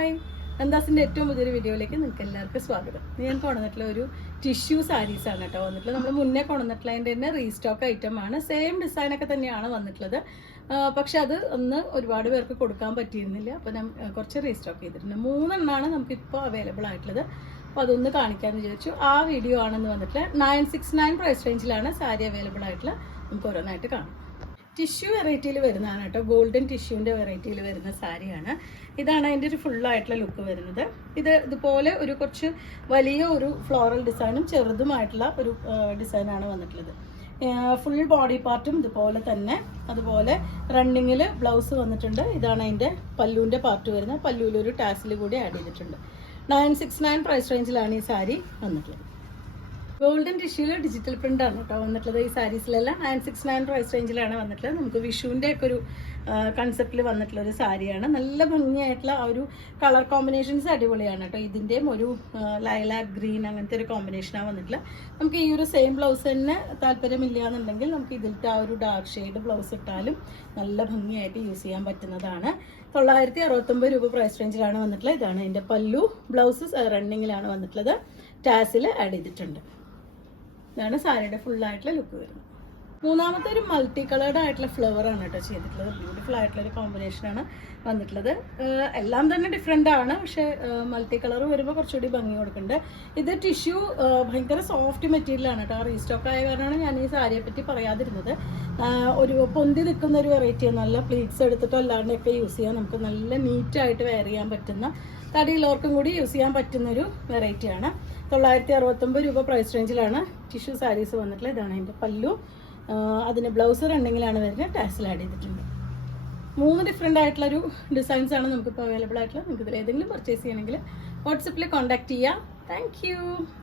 Hi, നന്ദാസിൻ്റെ ഏറ്റവും പുതിയൊരു വീഡിയോയിലേക്ക് നിങ്ങൾക്ക് എല്ലാവർക്കും സ്വാഗതം. ഞാൻ കൊണ്ടുവന്നിട്ടുള്ള ഒരു ടിഷ്യൂ സാരീസാണ് കേട്ടോ വന്നിട്ടുള്ളത്. നമ്മൾ മുന്നേ കൊണ്ടുവന്നിട്ടുള്ളതിൻ്റെ തന്നെ റീസ്റ്റോക്ക് ഐറ്റമാണ്. സെയിം ഡിസൈനൊക്കെ തന്നെയാണ് വന്നിട്ടുള്ളത്. പക്ഷെ അത് ഒന്ന് ഒരുപാട് പേർക്ക് കൊടുക്കാൻ പറ്റിയിരുന്നില്ല. അപ്പോൾ ഞാൻ കുറച്ച് റീസ്റ്റോക്ക് ചെയ്തിട്ടുണ്ട്. 3 എണ്ണമാണ് നമുക്കിപ്പോൾ അവൈലബിൾ ആയിട്ടുള്ളത്. അപ്പോൾ അതൊന്ന് കാണിക്കാമെന്ന് വിചാരിച്ചു. ആ വീഡിയോ ആണെന്ന് വന്നിട്ട് 969 പ്രൈസ് റേഞ്ചിലാണ് സാരി അവൈലബിൾ ആയിട്ടുള്ളത്. നമുക്ക് ഓരോന്നായിട്ട് കാണാം. ടിഷ്യൂ വെറൈറ്റിയിൽ വരുന്നതാണ് കേട്ടോ. ഗോൾഡൻ ടിഷ്യൂവിൻ്റെ വെറൈറ്റിയിൽ വരുന്ന സാരിയാണ്. ഇതാണ് അതിൻ്റെ ഒരു ഫുള്ളായിട്ടുള്ള ലുക്ക് വരുന്നത്. ഇതുപോലെ ഒരു കുറച്ച് വലിയ ഒരു ഫ്ലോറൽ ഡിസൈനും ചെറുതുമായിട്ടുള്ള ഒരു ഡിസൈനാണ് വന്നിട്ടുള്ളത്. ഫുൾ ബോഡി പാർട്ടും ഇതുപോലെ തന്നെ. അതുപോലെ റണ്ണിങ്ങിൽ ബ്ലൗസ് വന്നിട്ടുണ്ട്. ഇതാണ് അതിൻ്റെ പല്ലുവിൻ്റെ പാർട്ട് വരുന്നത്. പല്ലുവിലൊരു ടാസിൽ കൂടി ആഡ് ചെയ്തിട്ടുണ്ട്. 969 പ്രൈസ് റേഞ്ചിലാണ് ഈ സാരി വന്നിട്ടുള്ളത്. ഗോൾഡൻ ടിഷ്യൂല് ഡിജിറ്റൽ പ്രിന്റ് ആണ് കേട്ടോ വന്നിട്ടുള്ളത്. ഈ സാരീസിലെല്ലാം 969 പ്രൈസ് റേഞ്ചിലാണ് വന്നിട്ടുള്ളത്. നമുക്ക് വിഷുവിൻ്റെ ഒക്കെ ഒരു കൺസെപ്റ്റിൽ വന്നിട്ടുള്ള ഒരു സാരിയാണ്. നല്ല ഭംഗിയായിട്ടുള്ള ആ ഒരു കളർ കോമ്പിനേഷൻസ് അടിപൊളിയാണ് കേട്ടോ. ഇതിൻ്റെയും ഒരു ലൈലാക്ക് ഗ്രീൻ അങ്ങനത്തെ ഒരു കോമ്പിനേഷനാണ് വന്നിട്ടുള്ളത്. നമുക്ക് ഈ ഒരു സെയിം ബ്ലൗസ് തന്നെ താല്പര്യമില്ല എന്നുണ്ടെങ്കിൽ നമുക്ക് ഇതിലത്തെ ആ ഒരു ഡാർക്ക് ഷെയ്ഡ് ബ്ലൗസ് ഇട്ടാലും നല്ല ഭംഗിയായിട്ട് യൂസ് ചെയ്യാൻ പറ്റുന്നതാണ്. 969 രൂപ പ്രൈസ് റേഞ്ചിലാണ് വന്നിട്ടുള്ളത്. ഇതാണ് എൻ്റെ പല്ലു. ബ്ലൗസ് റണ്ണിങ്ങിലാണ് വന്നിട്ടുള്ളത്. ടാസിൽ ആഡ് ചെയ്തിട്ടുണ്ട്. ഇതാണ് സാരിയുടെ ഫുള്ളായിട്ടുള്ള ലുക്ക് വരുന്നത്. മൂന്നാമത്തെ ഒരു മൾട്ടി കളേർഡ് ആയിട്ടുള്ള ഫ്ലവർ ആണ് കേട്ടോ ചെയ്തിട്ടുള്ളത്. ബ്യൂട്ടിഫുൾ ആയിട്ടുള്ള ഒരു കോമ്പിനേഷനാണ് വന്നിട്ടുള്ളത്. എല്ലാം തന്നെ ഡിഫറെൻ്റ് ആണ്, പക്ഷേ മൾട്ടി കളർ വരുമ്പോൾ കുറച്ചുകൂടി ഭംഗി കൊടുക്കുന്നുണ്ട്. ഇത് ടിഷ്യൂ ഭയങ്കര സോഫ്റ്റ് മെറ്റീരിയലാണ് കേട്ടോ. റീസ്റ്റോക്ക് ആയ കാരണമാണ് ഞാൻ ഈ സാരിയെ പറ്റി പറയാതിരുന്നത്. ഒരു പൊന്തി നിൽക്കുന്ന ഒരു വെറൈറ്റിയാണ്. നല്ല പ്ലീറ്റ്സ് എടുത്തിട്ടോ അല്ലാണ്ടൊക്കെ യൂസ് ചെയ്യാൻ നമുക്ക് നല്ല നീറ്റായിട്ട് വെയർ ചെയ്യാൻ പറ്റുന്ന, തടിയുള്ളവർക്കും കൂടി യൂസ് ചെയ്യാൻ പറ്റുന്നൊരു വെറൈറ്റിയാണ്. 969 രൂപ പ്രൈസ് റേഞ്ചിലാണ് ടിഷ്യൂ സാരീസ് വന്നിട്ടുള്ളത്. ഇതാണ് അതിൻ്റെ പല്ലു. അതിന് ബ്ലൗസ് റണ്ണിങ്ങിലാണ് വരുന്നത്. ടാസിൽ ആഡ് ചെയ്തിട്ടുണ്ട്. 3 ഡിഫറെൻ്റ് ആയിട്ടുള്ളൊരു ഡിസൈൻസ് ആണ് നമുക്കിപ്പോൾ അവൈലബിൾ ആയിട്ടുള്ളത്. നിങ്ങൾക്ക് ഇതിൽ ഏതെങ്കിലും പർച്ചേസ് ചെയ്യണമെങ്കിൽ വാട്സപ്പിൽ കോൺടാക്ട് ചെയ്യാം. താങ്ക്